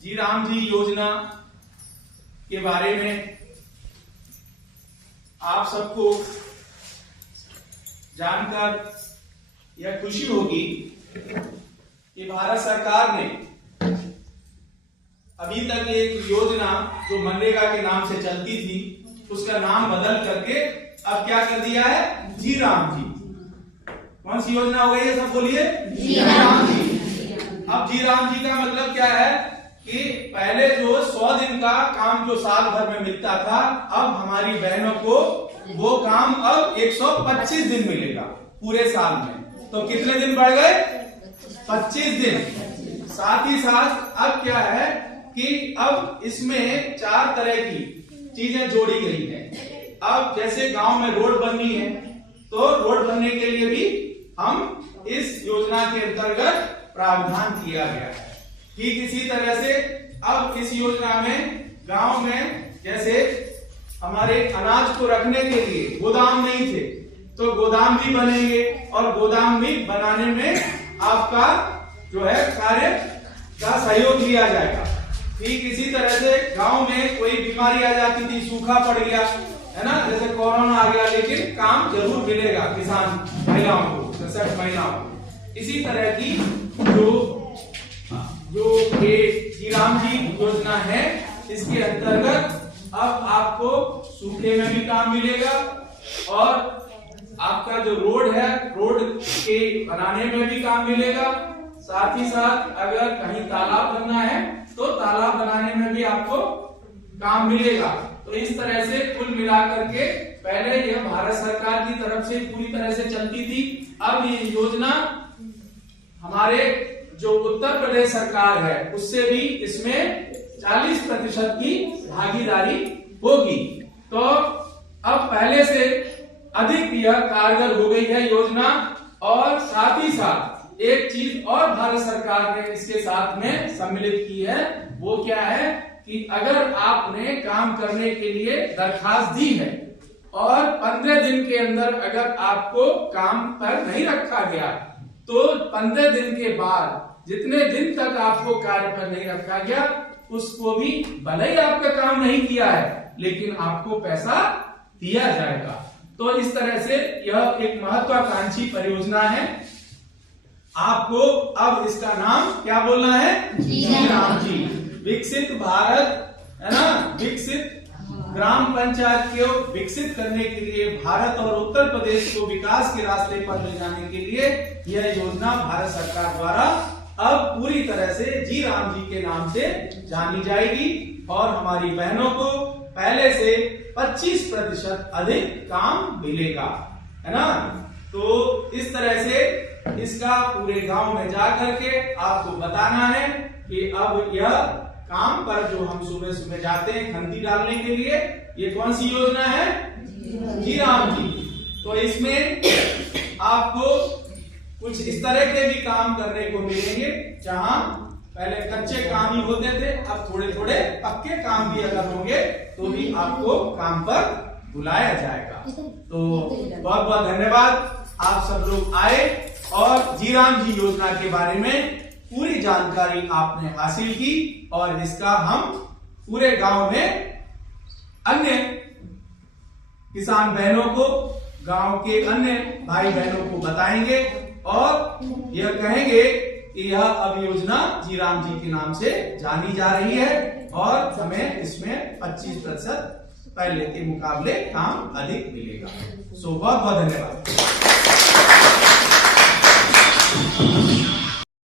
जी राम जी योजना के बारे में आप सबको जानकर यह खुशी होगी कि भारत सरकार ने अभी तक एक योजना जो मनरेगा के नाम से चलती थी उसका नाम बदल करके अब क्या कर दिया है, जी राम जी। कौन सी योजना हो गई है, सब बोलिए, जी राम जी। अब जी राम जी का मतलब क्या है कि पहले जो 100 दिन का काम जो साल भर में मिलता था, अब हमारी बहनों को वो काम अब 125 दिन मिलेगा पूरे साल में। तो कितने दिन बढ़ गए, 25 दिन। साथ ही साथ अब क्या है कि अब इसमें 4 तरह की चीजें जोड़ी गई हैं। अब जैसे गांव में रोड बननी है तो रोड बनने के लिए भी हम इस योजना के अंतर्गत प्रावधान किया गया है। ठीक इसी तरह से अब इस योजना में गांव में जैसे हमारे अनाज को रखने के लिए गोदाम नहीं थे तो गोदाम भी बनेंगे और गोदाम भी बनाने में आपका जो है कार्य का सहयोग लिया जाएगा। ठीक इसी तरह से गांव में कोई बीमारी आ जाती थी, सूखा पड़ गया है ना, जैसे कोरोना आ गया, लेकिन काम जरूर मिलेगा किसान महिलाओं को, सशक्त महिलाओं को। इसी तरह की जो ये जी राम जी योजना है इसके अंतर्गत अब आपको सूखे में भी काम मिलेगा और आपका जो रोड है रोड के बनाने में भी काम मिलेगा। साथ ही साथ अगर कहीं तालाब बनना है तो तालाब बनाने में भी आपको काम मिलेगा। तो इस तरह से कुल मिलाकर के पहले यह भारत सरकार की तरफ से पूरी तरह से चलती थी, अब ये योजना हमारे जो उत्तर प्रदेश सरकार है उससे भी इसमें 40% की भागीदारी होगी। तो अब पहले से अधिक यह कारगर हो गई है योजना। और साथ ही साथ एक चीज और भारत सरकार ने इसके साथ में सम्मिलित की है, वो क्या है कि अगर आपने काम करने के लिए दरखास्त दी है और 15 दिन के अंदर अगर आपको काम पर नहीं रखा गया तो 15 दिन के बाद जितने दिन तक आपको कार्य पर नहीं रखा गया उसको भी भले ही आपका काम नहीं किया है लेकिन आपको पैसा दिया जाएगा। तो इस तरह से यह एक महत्वाकांक्षी परियोजना है। आपको अब इसका नाम क्या बोलना है, जी राम जी। विकसित भारत है ना, विकसित ग्राम पंचायत को विकसित करने के लिए भारत और उत्तर प्रदेश को विकास के रास्ते पर ले जाने के लिए यह योजना भारत सरकार द्वारा अब पूरी तरह से जी राम जी के नाम से जानी जाएगी और हमारी बहनों को पहले से 25% अधिक काम मिलेगा, है ना। तो इस तरह से इसका पूरे गांव में जा करके आपको बताना है कि अब यह काम पर जो हम सुबह सुबह जाते हैं खंती डालने के लिए, ये कौन सी योजना है, जी राम जी। तो इसमें आपको कुछ इस तरह के भी काम करने को मिलेंगे जहां पहले कच्चे काम ही होते थे, अब थोड़े थोड़े पक्के काम भी अगर होंगे तो भी आपको काम पर बुलाया जाएगा। तो बहुत बहुत धन्यवाद, आप सब लोग आए और जी राम जी योजना के बारे में पूरी जानकारी आपने हासिल की और इसका हम पूरे गांव में अन्य किसान बहनों को, गांव के अन्य भाई बहनों को बताएंगे और यह कहेंगे कि यह अब योजना जी राम जी के नाम से जानी जा रही है और हमें इसमें 25% पहले के मुकाबले काम अधिक मिलेगा। सो बहुत बहुत धन्यवाद।